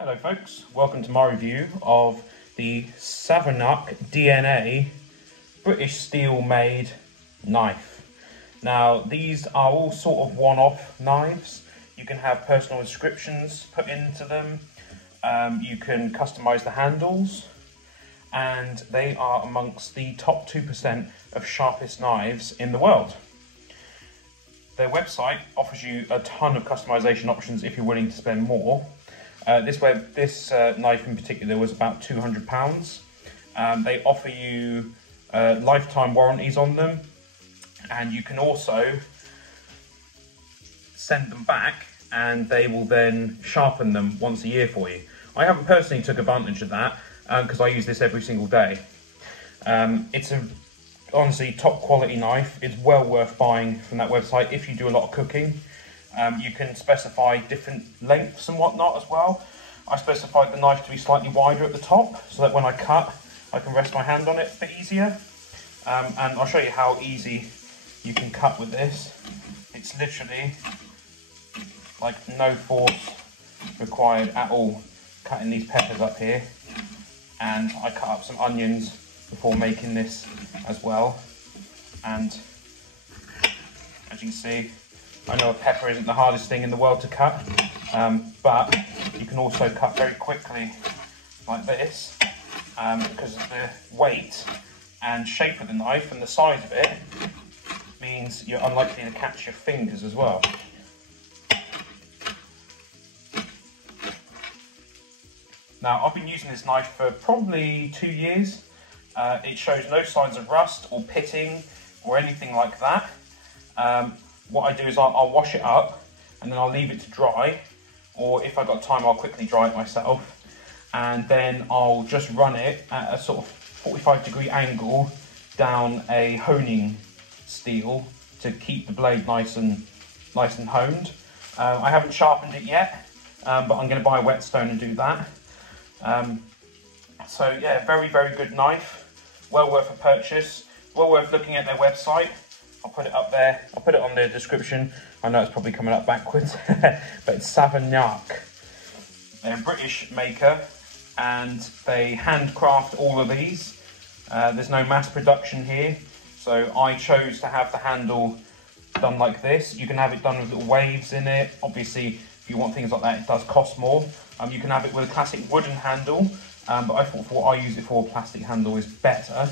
Hello folks, welcome to my review of the Savernake DNA British steel made knife. Now these are all sort of one-off knives. You can have personal inscriptions put into them, you can customise the handles, and they are amongst the top 2% of sharpest knives in the world. Their website offers you a ton of customisation options if you're willing to spend more. This knife in particular was about £200. They offer you lifetime warranties on them, and you can also send them back and they will then sharpen them once a year for you. I haven't personally took advantage of that because I use this every single day. It's a honestly top quality knife. It's well worth buying from that website if you do a lot of cooking. You can specify different lengths and whatnot as well. I specified the knife to be slightly wider at the top so that when I cut, I can rest my hand on it a bit easier. And I'll show you how easy you can cut with this. It's literally like no force required at all cutting these peppers up here. And I cut up some onions before making this as well. And as you can see, I know a pepper isn't the hardest thing in the world to cut, but you can also cut very quickly like this because of the weight and shape of the knife and the size of it means you're unlikely to catch your fingers as well. Now, I've been using this knife for probably 2 years. It shows no signs of rust or pitting or anything like that. What I do is I'll wash it up and then I'll leave it to dry, or if I've got time I'll quickly dry it myself, and then I'll just run it at a sort of 45-degree angle down a honing steel to keep the blade nice and honed. I haven't sharpened it yet, but I'm going to buy a whetstone and do that. So yeah, very good knife, well worth a purchase, well worth looking at their website. I'll put it up there, I'll put it on the description. I know it's probably coming up backwards, but it's Savernake. They're a British maker and they handcraft all of these. There's no mass production here, so I chose to have the handle done like this. You can have it done with little waves in it. Obviously, if you want things like that, it does cost more. You can have it with a classic wooden handle, but I thought for what I use it for, a plastic handle is better.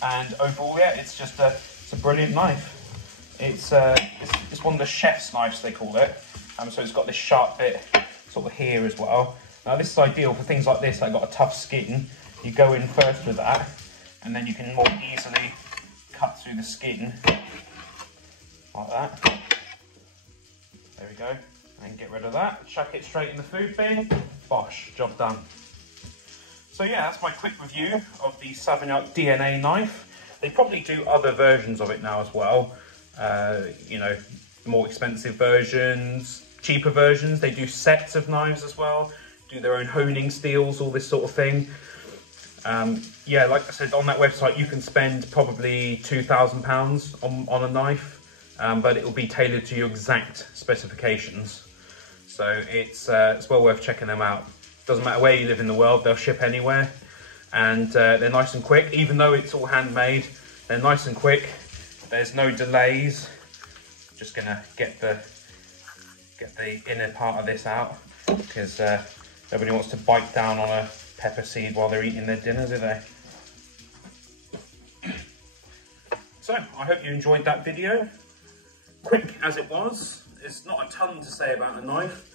And overall, yeah, it's a brilliant knife. It's one of the chef's knives, they call it. So it's got this sharp bit sort of here as well. Now this is ideal for things like this that got a tough skin. You go in first with that, and then you can more easily cut through the skin like that. There we go. And get rid of that. Chuck it straight in the food bin. Bosh, job done. So yeah, that's my quick review of the Savernake DNA knife. They probably do other versions of it now as well. You know, more expensive versions, cheaper versions. They do sets of knives as well, do their own honing steels, all this sort of thing. Yeah, like I said, on that website you can spend probably £2,000 on a knife, but it will be tailored to your exact specifications. So it's well worth checking them out. Doesn't matter where you live in the world, they'll ship anywhere. And they're nice and quick, even though it's all handmade, they're nice and quick. There's no delays. Just gonna get the inner part of this out because nobody wants to bite down on a pepper seed while they're eating their dinner, do they? So I hope you enjoyed that video. Quick as it was, there's not a ton to say about a knife.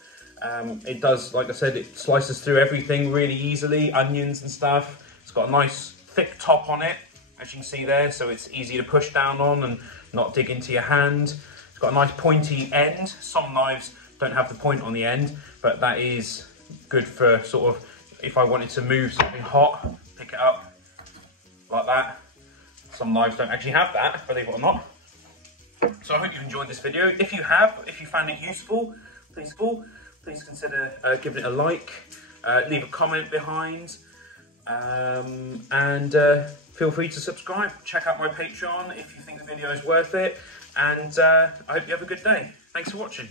It does, like I said, it slices through everything really easily, onions and stuff. It's got a nice thick top on it, as you can see there, so it's easy to push down on and not dig into your hand. It's got a nice pointy end. Some knives don't have the point on the end, but that is good for sort of, if I wanted to move something hot, pick it up like that. Some knives don't actually have that, believe it or not. So I hope you enjoyed this video. If you have, if you found it useful, please consider giving it a like, leave a comment behind, and feel free to subscribe. Check out my Patreon if you think the video is worth it, and I hope you have a good day. Thanks for watching.